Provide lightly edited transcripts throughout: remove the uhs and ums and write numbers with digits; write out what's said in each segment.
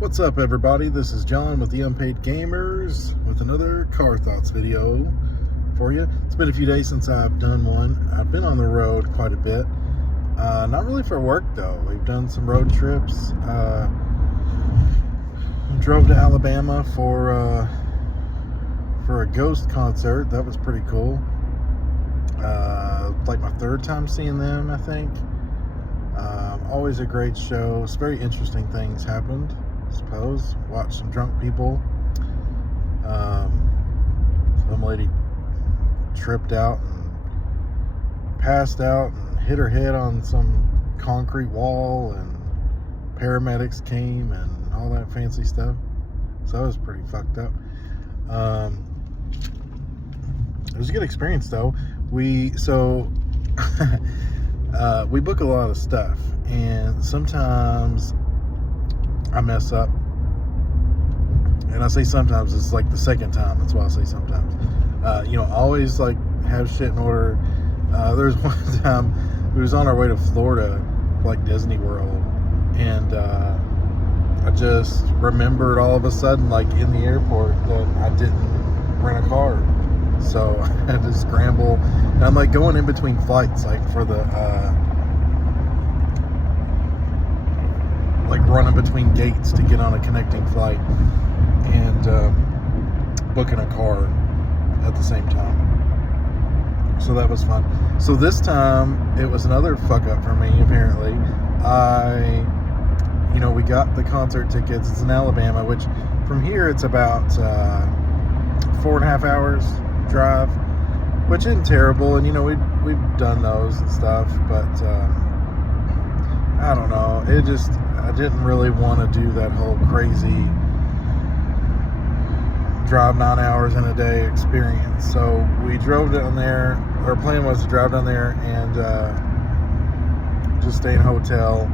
What's up, everybody? This is John with the Unpaid Gamers with another Car Thoughts video for you. It's been a few days since I've done one. I've been on the road quite a bit. Not really for work, though. We've done some road trips. Drove to Alabama for a Ghost concert. That was pretty cool. Like my third time seeing them, I think. Always a great show. It's very interesting things happened, I suppose. Watched some drunk people. Some lady tripped out and passed out and hit her head on some concrete wall, and paramedics came and all that fancy stuff. So that was pretty fucked up. It was a good experience, though. We book a lot of stuff, and sometimes I mess up. And I say sometimes, it's like the second time. That's why I say sometimes. Always like have shit in order. There was one time we was on our way to Florida, like Disney World, and I just remembered all of a sudden, like in the airport, that I didn't rent a car. So I had to scramble, and I'm like going in between flights, like for the like running between gates to get on a connecting flight, and booking a car at the same time. So that was fun. So this time it was another fuck up for me. Apparently, we got the concert tickets. It's in Alabama, which from here it's about 4.5 hours drive, which isn't terrible. And we've done those and stuff, but I don't know. I didn't really want to do that whole crazy drive 9 hours in a day experience. So we drove down there. Our plan was to drive down there and just stay in a hotel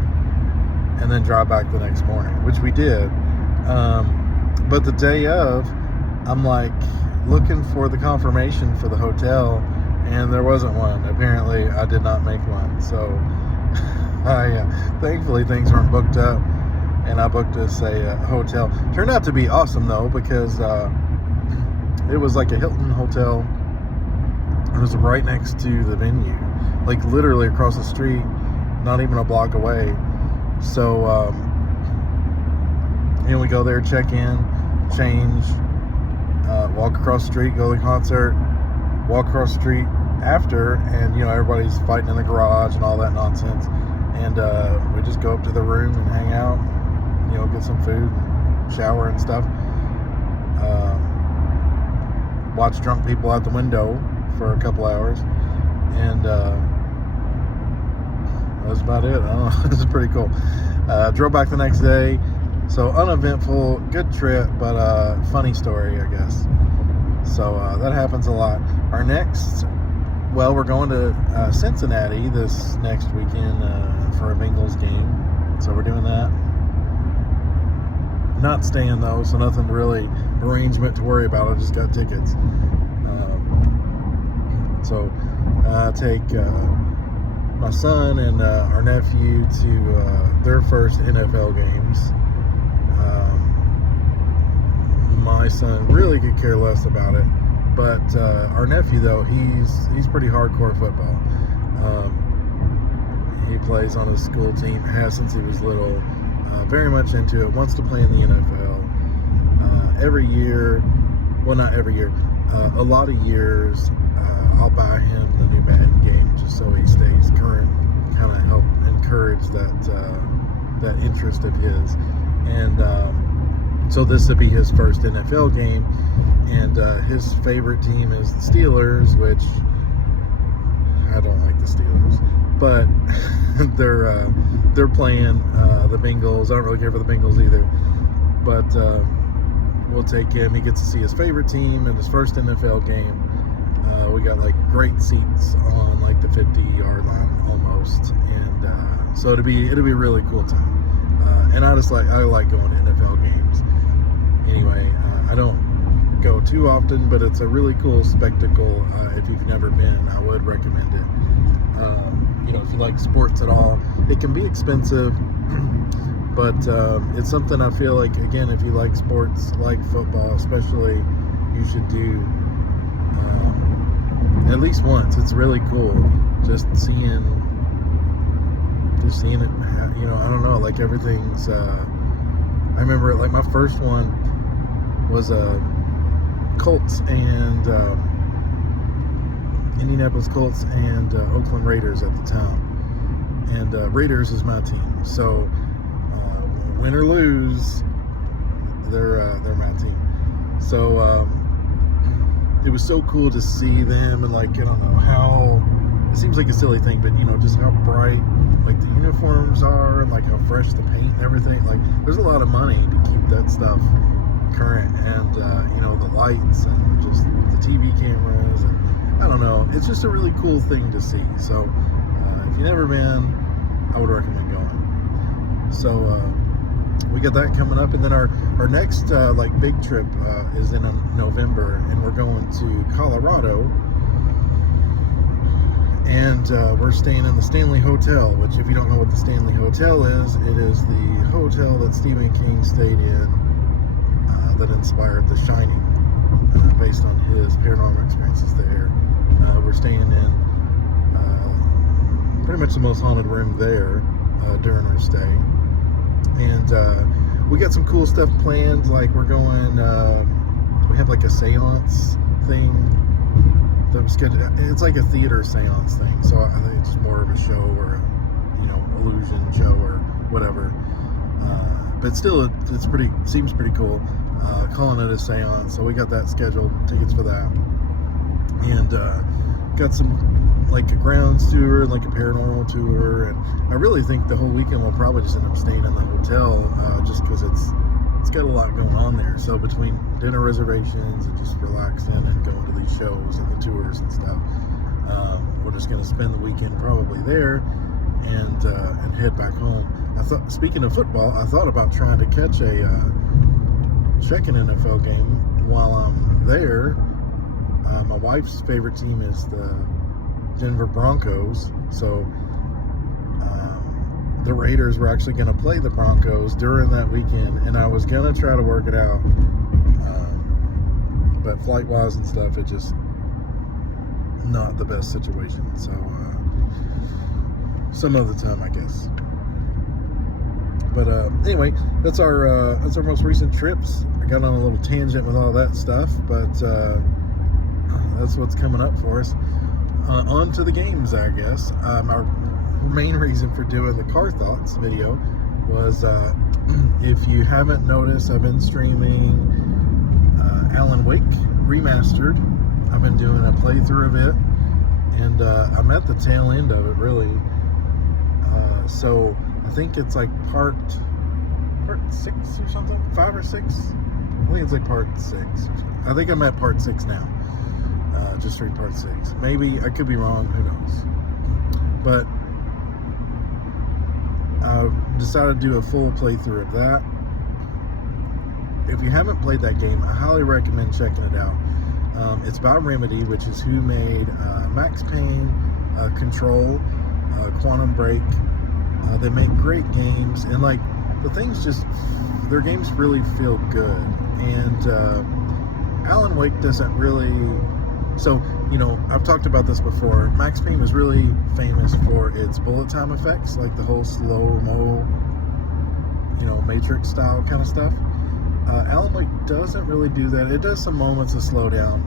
and then drive back the next morning, which we did. But the day of, I'm like looking for the confirmation for the hotel, and there wasn't one. Apparently I did not make one. So thankfully things weren't booked up, and I booked us a hotel. Turned out to be awesome, though, because it was like a Hilton hotel. It was right next to the venue, like literally across the street, not even a block away. So we go there, check in, change, walk across the street, go to the concert, walk across the street after, and everybody's fighting in the garage and all that nonsense. And we just go up to the room and hang out, get some food, and shower and stuff. Watch drunk people out the window for a couple hours, and that was about it. I don't know. This is pretty cool. Drove back the next day. So uneventful, good trip, but funny story, I guess. So that happens a lot. Our next, we're going to Cincinnati this next weekend for a Bengals game. So we're doing that. Not staying, though, so nothing really arrangement to worry about. I just got tickets. So I take my son and our nephew to their first NFL games. My son really could care less about it, but our nephew, though, he's pretty hardcore football. He plays on his school team, has since he was little. Very much into it, wants to play in the NFL. Every year, not every year, a lot of years, I'll buy him the new Madden game just so he stays current, kind of help encourage that interest of his. And so this would be his first NFL game, and his favorite team is the Steelers, which I don't like the Steelers, but they're playing the Bengals. I don't really care for the Bengals either, but we'll take him. He gets to see his favorite team in his first NFL game. We got like great seats on like the 50-yard line almost, and so it'll be a really cool time. And I like going to NFL games. Anyway, I don't go too often, but it's a really cool spectacle. If you've never been, I would recommend it. If you like sports at all, it can be expensive. But it's something I feel like, again, if you like sports, like football especially, you should do at least once. It's really cool just seeing it. I don't know, like everything's. I remember like my first one was Colts and Indianapolis Colts and Oakland Raiders at the time, and Raiders is my team. So win or lose, they're my team. So it was so cool to see them, and like, I don't know how, it seems like a silly thing, but just how bright like the uniforms are, and like how fresh the paint and everything. Like there's a lot of money to keep that stuff current, and the lights and just the TV cameras, and I don't know, it's just a really cool thing to see. So if you've never been, I would recommend going. So we got that coming up, and then our next like big trip is in November, and we're going to Colorado, and we're staying in the Stanley Hotel, which, if you don't know what the Stanley Hotel is, it is the hotel that Stephen King stayed in that inspired The Shining, based on his paranormal experiences there. We're staying in pretty much the most haunted room there during our stay. And we got some cool stuff planned, like we're going, we have like a seance thing that was good. It's like a theater seance thing, so I think it's more of a show, or a, illusion show or whatever. But still, seems pretty cool, calling it a seance. So we got that scheduled, tickets for that. And got some, like a grounds tour and like a paranormal tour, and I really think the whole weekend we'll probably just end up staying in the hotel, just because it's got a lot going on there. So between dinner reservations and just relaxing and going to these shows and the tours and stuff, we're just going to spend the weekend probably there, and head back home. Speaking of football, I thought about trying to catch a second NFL game while I'm there. My wife's favorite team is the Denver Broncos, so the Raiders were actually going to play the Broncos during that weekend, and I was going to try to work it out, but flight-wise and stuff, it just not the best situation. So some other time, I guess. But anyway, that's our most recent trips. I got on a little tangent with all that stuff, but that's what's coming up for us. On to the games, I guess. Our main reason for doing the Car Thoughts video was, if you haven't noticed, I've been streaming Alan Wake Remastered. I've been doing a playthrough of it, and I'm at the tail end of it, really. So I think it's like part 6 or something, 5 or 6. I think it's like part 6 or something. I think I'm at part 6 now. Just read part 6. Maybe I could be wrong. Who knows? But I decided to do a full playthrough of that. If you haven't played that game, I highly recommend checking it out. It's by Remedy, which is who made Max Payne, Control, Quantum Break. They make great games, and like the things, just their games really feel good. And Alan Wake doesn't really. So, I've talked about this before. Max Payne was really famous for its bullet time effects, like the whole slow-mo, Matrix style kind of stuff. Alan Wake doesn't really do that. It does some moments of slowdown,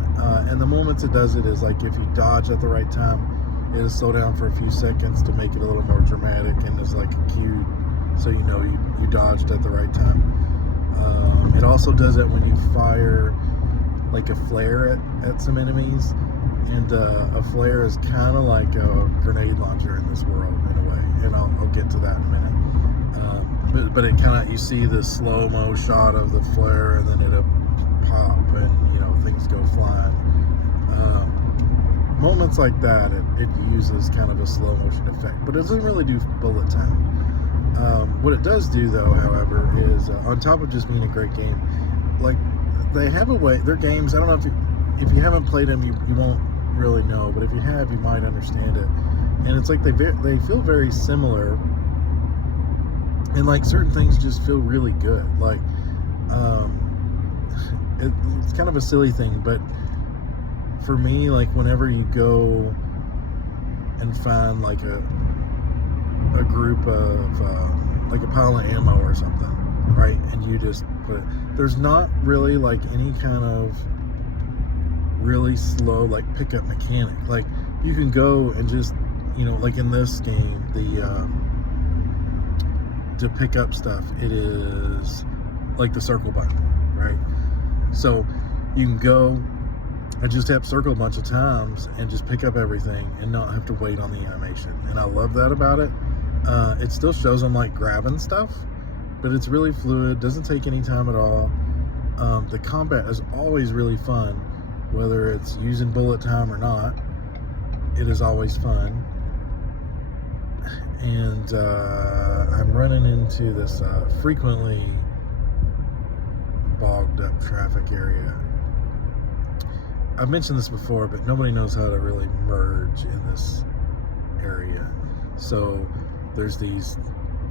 and the moments it does it is like if you dodge at the right time, it'll slow down for a few seconds to make it a little more dramatic, and it's like a cue, so you dodged at the right time. It also does it when you fire like a flare at some enemies, and a flare is kind of like a grenade launcher in this world in a way, and I'll get to that in a minute. But it kind of, you see the slow-mo shot of the flare, and then it'll pop, and things go flying. Moments like that, it uses kind of a slow motion effect, but it doesn't really do bullet time. What it does do, though, however, is on top of just being a great game, like, they have a way, their games, I don't know if you haven't played them, you won't really know, but if you have, you might understand it. And it's like they feel very similar And like certain things just feel really good. Like it's kind of a silly thing, but for me, like whenever you go and find like a group of like a pile of ammo or something, right, and you just put it, there's not really like any kind of really slow like pickup mechanic. Like you can go and just, you know, like in this game, to pick up stuff, it is like the circle button, right? So you can go and just tap circle a bunch of times and just pick up everything and not have to wait on the animation. And I love that about it. It still shows them like grabbing stuff, but it's really fluid, doesn't take any time at all. The combat is always really fun, whether it's using bullet time or not. It is always fun. And I'm running into this frequently bogged up traffic area. I've mentioned this before, but nobody knows how to really merge in this area. So there's these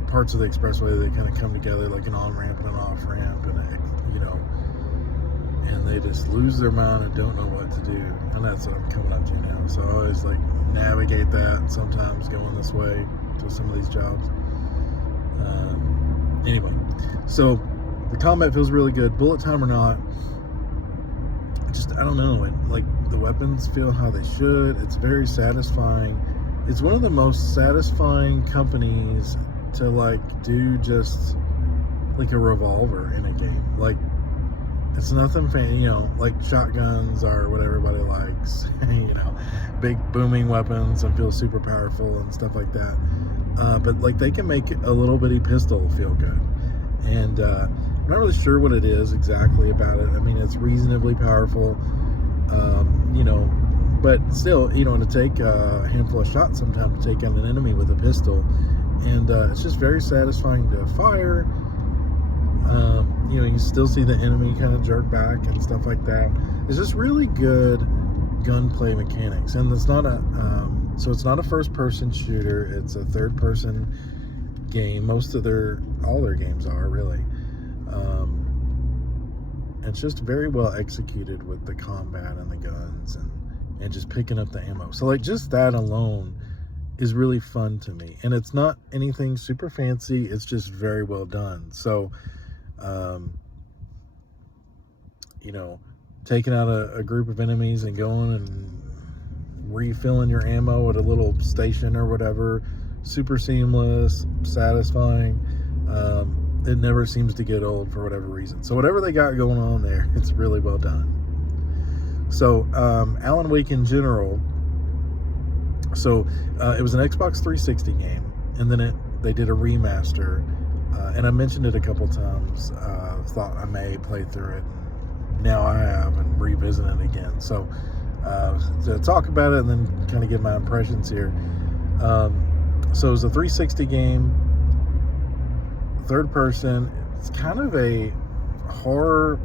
parts of the expressway that kind of come together, like an on-ramp and an off-ramp, and you know, and they just lose their mind and don't know what to do. And that's what I'm coming up to now. So I always like navigate that, and sometimes going this way to some of these jobs. Anyway, so the combat feels really good, bullet time or not. Just, I don't know, it, like the weapons feel how they should. It's very satisfying. It's one of the most satisfying companies to like do just like a revolver in a game. Like it's nothing fancy, you know, like shotguns are what everybody likes, you know, big booming weapons and feel super powerful and stuff like that. But like they can make a little bitty pistol feel good. And I'm not really sure what it is exactly about it. I mean, it's reasonably powerful, you know, but still, you know, to take a handful of shots sometimes to take out an enemy with a pistol. And it's just very satisfying to fire. You know, you still see the enemy kind of jerk back and stuff like that. It's just really good gunplay mechanics. And it's not a, so it's not a first-person shooter. It's a third-person game. All their games are, really. It's just very well executed with the combat and the guns and just picking up the ammo. So like just that alone is really fun to me. And it's not anything super fancy. It's just very well done. So, you know, taking out a group of enemies and going and refilling your ammo at a little station or whatever, super seamless, satisfying. It never seems to get old for whatever reason. So whatever they got going on there, it's really well done. So Alan Wake in general, so it was an Xbox 360 game, and then they did a remaster, and I mentioned it a couple times. Thought I may play through it. Now I have, and revisit it again. So to talk about it and then kind of give my impressions here. So it was a 360 game, third person. It's kind of a horror,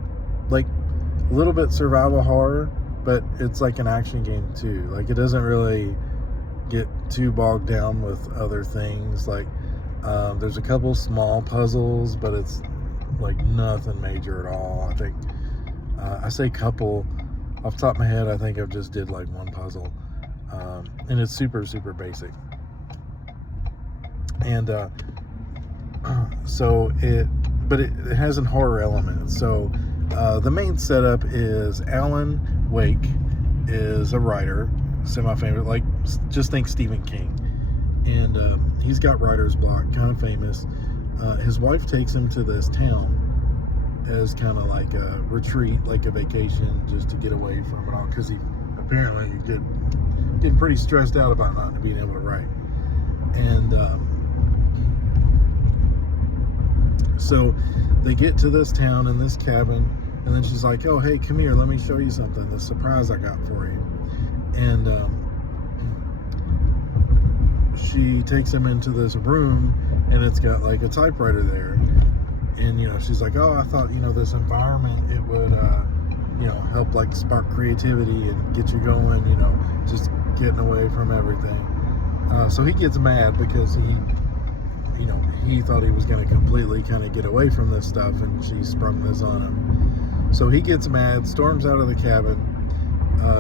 like a little bit survival horror, but it's like an action game too. Like it doesn't really get too bogged down with other things. Like there's a couple small puzzles, but it's like nothing major at all. I think I say couple off the top of my head. I think I've just did like one puzzle, and it's super basic. And so it has a horror element. So the main setup is Alan Wake is a writer, semi-famous, like just think Stephen King, and he's got writer's block, kind of famous. His wife takes him to this town as kind of like a retreat, like a vacation, just to get away from it all, because he apparently getting pretty stressed out about not being able to write. And so they get to this town in this cabin, and then she's like, oh, hey, come here, let me show you something, the surprise I got for you. And she takes him into this room, and it's got like a typewriter there. And, you know, she's like, oh, I thought, you know, this environment, it would, you know, help like spark creativity and get you going, you know, just getting away from everything. So he gets mad because he thought he was going to completely kind of get away from this stuff, and she sprung this on him. So he gets mad, storms out of the cabin,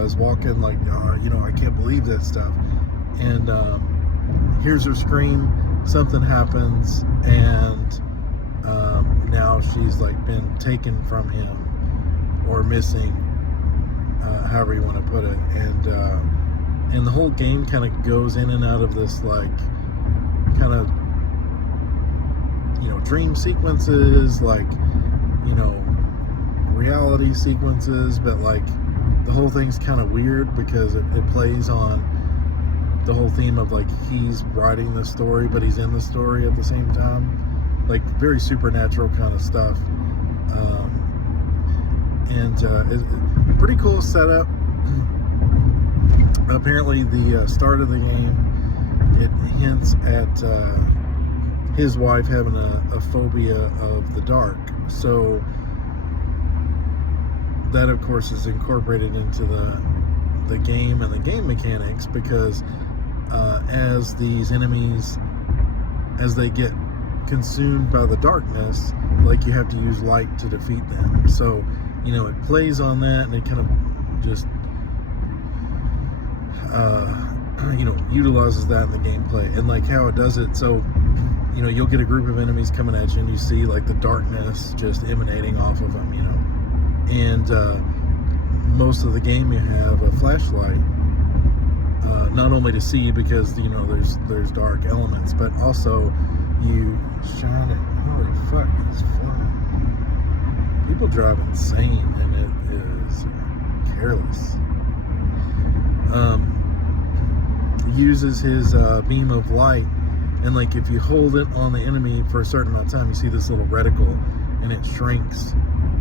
is walking like, I can't believe this stuff, and hears her scream. Something happens, and now she's like been taken from him or missing, however you want to put it, and the whole game kind of goes in and out of this like kind of dream sequences, like reality sequences, but like the whole thing's kind of weird because it plays on the whole theme of like he's writing the story but he's in the story at the same time, like very supernatural kind of stuff, and it's pretty cool setup. Apparently the start of the game, it hints at his wife having a phobia of the dark, so that of course is incorporated into the game and the game mechanics, because as these enemies, as they get consumed by the darkness, like you have to use light to defeat them. So it plays on that, and it kind of just utilizes that in the gameplay, and like how it does it. So you'll get a group of enemies coming at you, and you see like the darkness just emanating off of them, and most of the game you have a flashlight, not only to see, because there's dark elements, but also you shine it. Holy fuck, it's flying. People drive insane, and it is careless. Uses his beam of light, and like if you hold it on the enemy for a certain amount of time, you see this little reticle, and it shrinks,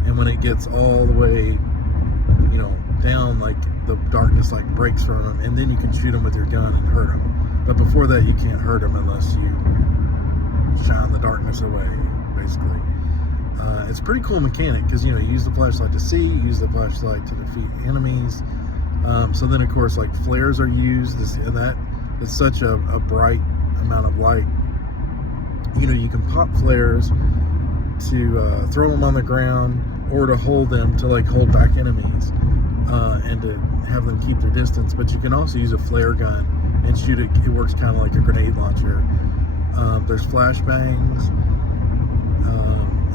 and when it gets all the way down, like the darkness like breaks from him, and then you can shoot him with your gun and hurt him. But before that, you can't hurt him unless you shine the darkness away, basically. It's a pretty cool mechanic, because you use the flashlight to see, use the flashlight to defeat enemies. So then of course like flares are used, and that is such a bright amount of light. You can pop flares to throw them on the ground, or to hold them to like hold back enemies, and to have them keep their distance. But you can also use a flare gun and shoot it. It works kind of like a grenade launcher. There's flashbangs,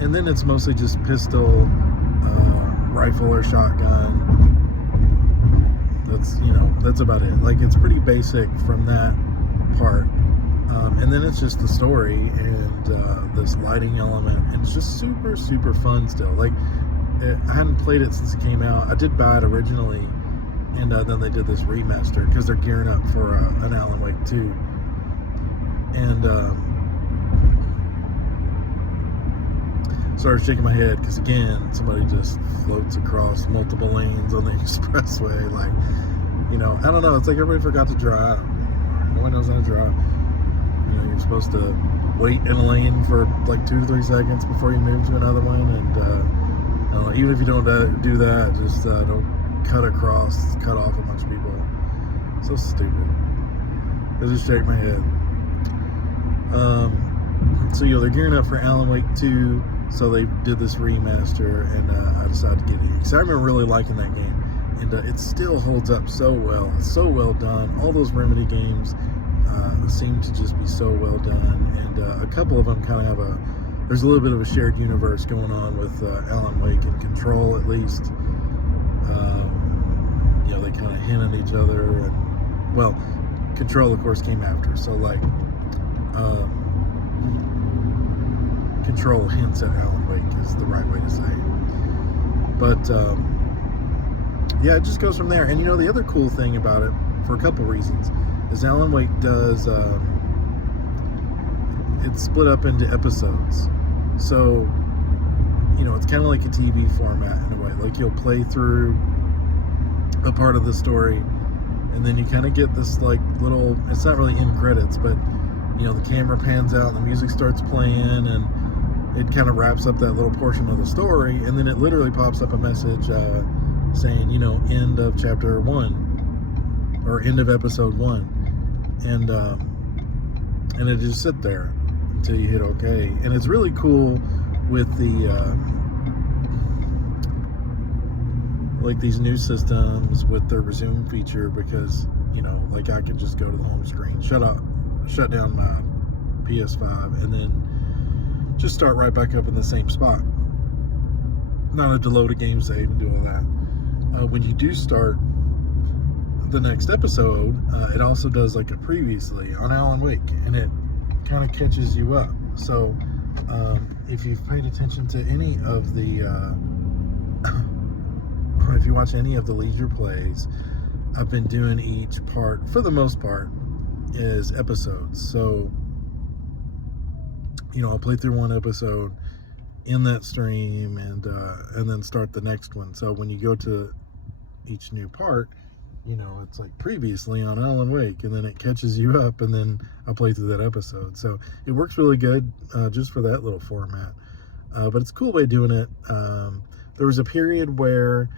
and then it's mostly just pistol, rifle or shotgun. That's about it. Like, it's pretty basic from that part, and then it's just the story and this lighting element, and it's just super, super fun still. Like, I hadn't played it since it came out. I did buy it originally, and then they did this remaster because they're gearing up for an Alan Wake 2. And started shaking my head because, again, somebody just floats across multiple lanes on the expressway. Like, I don't know. It's like everybody forgot to drive. No one knows how to drive. You're supposed to wait in a lane for like 2 to 3 seconds before you move to another one, and even if you don't do that, just don't cut off a bunch of people. So stupid. I just shake my head. So they're gearing up for Alan Wake 2, so they did this remaster, and I decided to get it because I remember really liking that game, and it still holds up so well. It's so well done. All those Remedy games seem to just be so well done, and a couple of them kind of have there's a little bit of a shared universe going on with Alan Wake and Control, at least. They kind of hint at each other, and well, Control of course came after, so like Control hints at Alan Wake is the right way to say it. But yeah, it just goes from there. And the other cool thing about it, for a couple reasons, is Alan Wake does it's split up into episodes. So it's kind of like a TV format in a way. Like, you'll play through a part of the story, and then you kind of get this like little, it's not really end credits, but the camera pans out and the music starts playing, and it kind of wraps up that little portion of the story, and then it literally pops up a message saying, end of chapter 1 or end of episode 1, and it just sit there until you hit OK. And it's really cool with the like these new systems with their resume feature, because like I can just go to the home screen, shut down my PS5, and then just start right back up in the same spot. Not have to load a game save and do all that. When you do start the next episode, it also does like a previously on Alan Wake, and it kind of catches you up. So if you've paid attention to any of the or if you watch any of the leisure plays, I've been doing each part, for the most part, is episodes. So I'll play through one episode in that stream, and then start the next one. So when you go to each new part, it's like previously on Alan Wake, and then it catches you up, and then I play through that episode. So it works really good just for that little format. But it's a cool way of doing it. There was a period where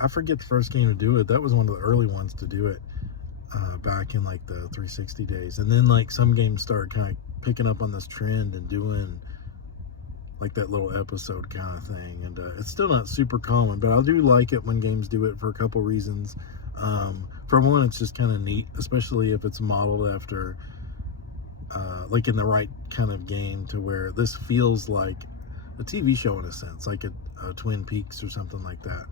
I forget the first game to do it. That was one of the early ones to do it back in like the 360 days. And then like some games started kind of picking up on this trend and doing like that little episode kind of thing. And it's still not super common, but I do like it when games do it for a couple reasons. For one, it's just kind of neat, especially if it's modeled after like in the right kind of game, to where this feels like a TV show in a sense, like a Twin Peaks or something like that.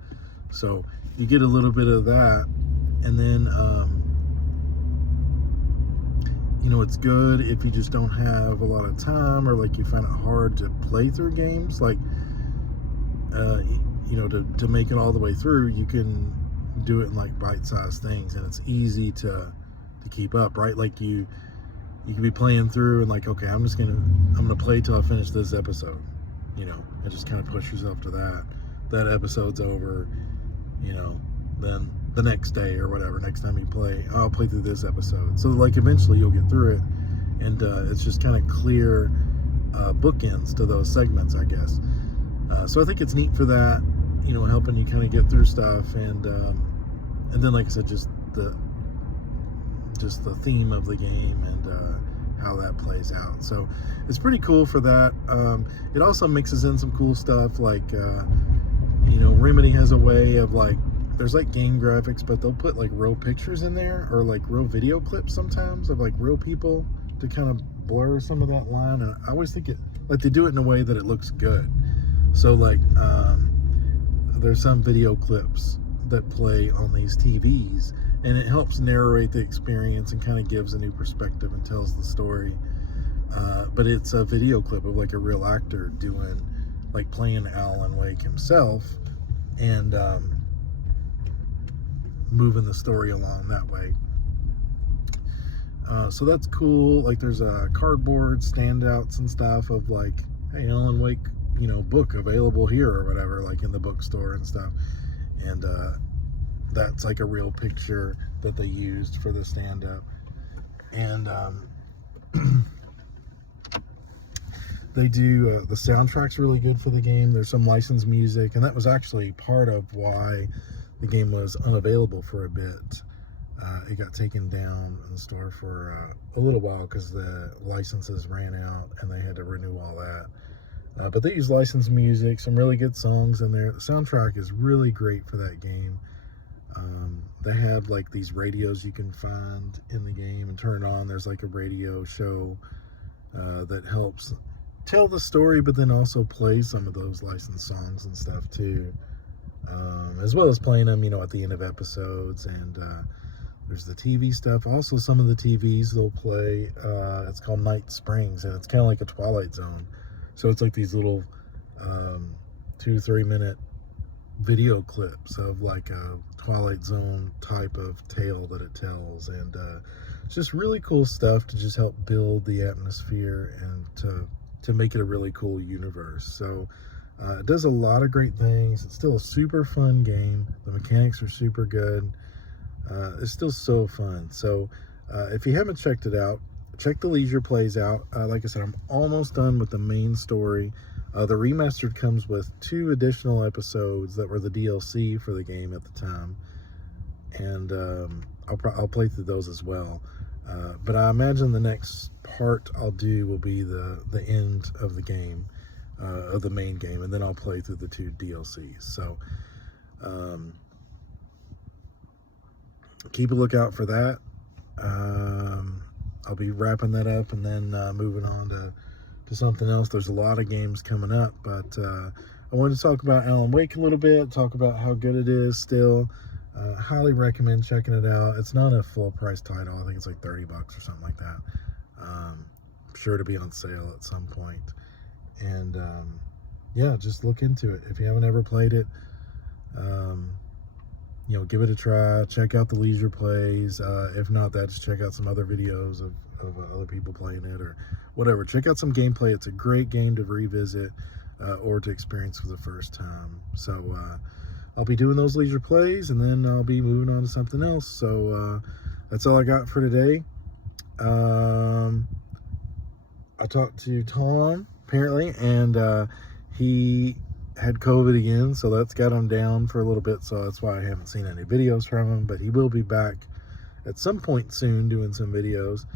So you get a little bit of that, and then it's good if you just don't have a lot of time, or like you find it hard to play through games, like to make it all the way through. You can do it in like bite-sized things, and it's easy to keep up, right? Like you can be playing through and like, okay, I'm gonna play till I finish this episode, and just kind of push yourself to that episode's over, then the next day or whatever, next time you play, I'll play through this episode. So like eventually you'll get through it, and it's just kind of clear bookends to those segments, I guess. So I think it's neat for that, helping you kind of get through stuff, and then like I said, just the theme of the game and how that plays out. So it's pretty cool for that. It also mixes in some cool stuff, like Remedy has a way of like, there's like game graphics, but they'll put like real pictures in there, or like real video clips sometimes of like real people to kind of blur some of that line. And I always think they do it in a way that it looks good. So like there's some video clips that play on these TVs, and it helps narrate the experience and kind of gives a new perspective and tells the story. But it's a video clip of like a real actor playing Alan Wake himself, and moving the story along that way. So that's cool. Like there's cardboard standouts and stuff of like, hey, Alan Wake, book available here or whatever, like in the bookstore and stuff. And that's like a real picture that they used for the stand-up. And they do, the soundtrack's really good for the game. There's some licensed music, and that was actually part of why the game was unavailable for a bit. It got taken down in the store for a little while because the licenses ran out and they had to renew all that. But they use licensed music, some really good songs in there. The soundtrack is really great for that game. They have like these radios you can find in the game and turn it on. There's like a radio show that helps tell the story, but then also play some of those licensed songs and stuff too, as well as playing them, at the end of episodes. And there's the TV stuff. Also, some of the TVs they'll play, it's called Night Springs, and it's kind of like a Twilight Zone. So it's like these little 2-3 minute video clips of like a Twilight Zone type of tale that it tells. And it's just really cool stuff to just help build the atmosphere and to make it a really cool universe. So it does a lot of great things. It's still a super fun game. The mechanics are super good. It's still so fun. So if you haven't checked it out, check the leisure plays out. Like I said, I'm almost done with the main story. The remastered comes with 2 additional episodes that were the DLC for the game at the time, and I'll play through those as well. But I imagine the next part I'll do will be the end of the game, of the main game, and then I'll play through the 2 DLCs. So keep a lookout for that. I'll be wrapping that up and then moving on to something else. There's a lot of games coming up, but I wanted to talk about Alan Wake a little bit, talk about how good it is still. Highly recommend checking it out. It's not a full price title. I think it's like $30 or something like that. Sure to be on sale at some point. And yeah, just look into it. If you haven't ever played it, you know, give it a try. Check out the leisure plays. If not that, just check out some other videos of other people playing it or whatever. Check out some gameplay. It's a great game to revisit or to experience for the first time. So I'll be doing those leisure plays, and then I'll be moving on to something else. So that's all I got for today. I talked to Tom, apparently, and he had COVID again, so that's got him down for a little bit, so that's why I haven't seen any videos from him, but he will be back at some point soon doing some videos,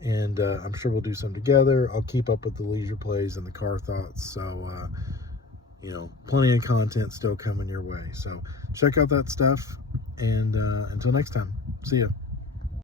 and I'm sure we'll do some together. I'll keep up with the leisure plays and the car thoughts, so you know, plenty of content still coming your way. So check out that stuff, and until next time, see ya.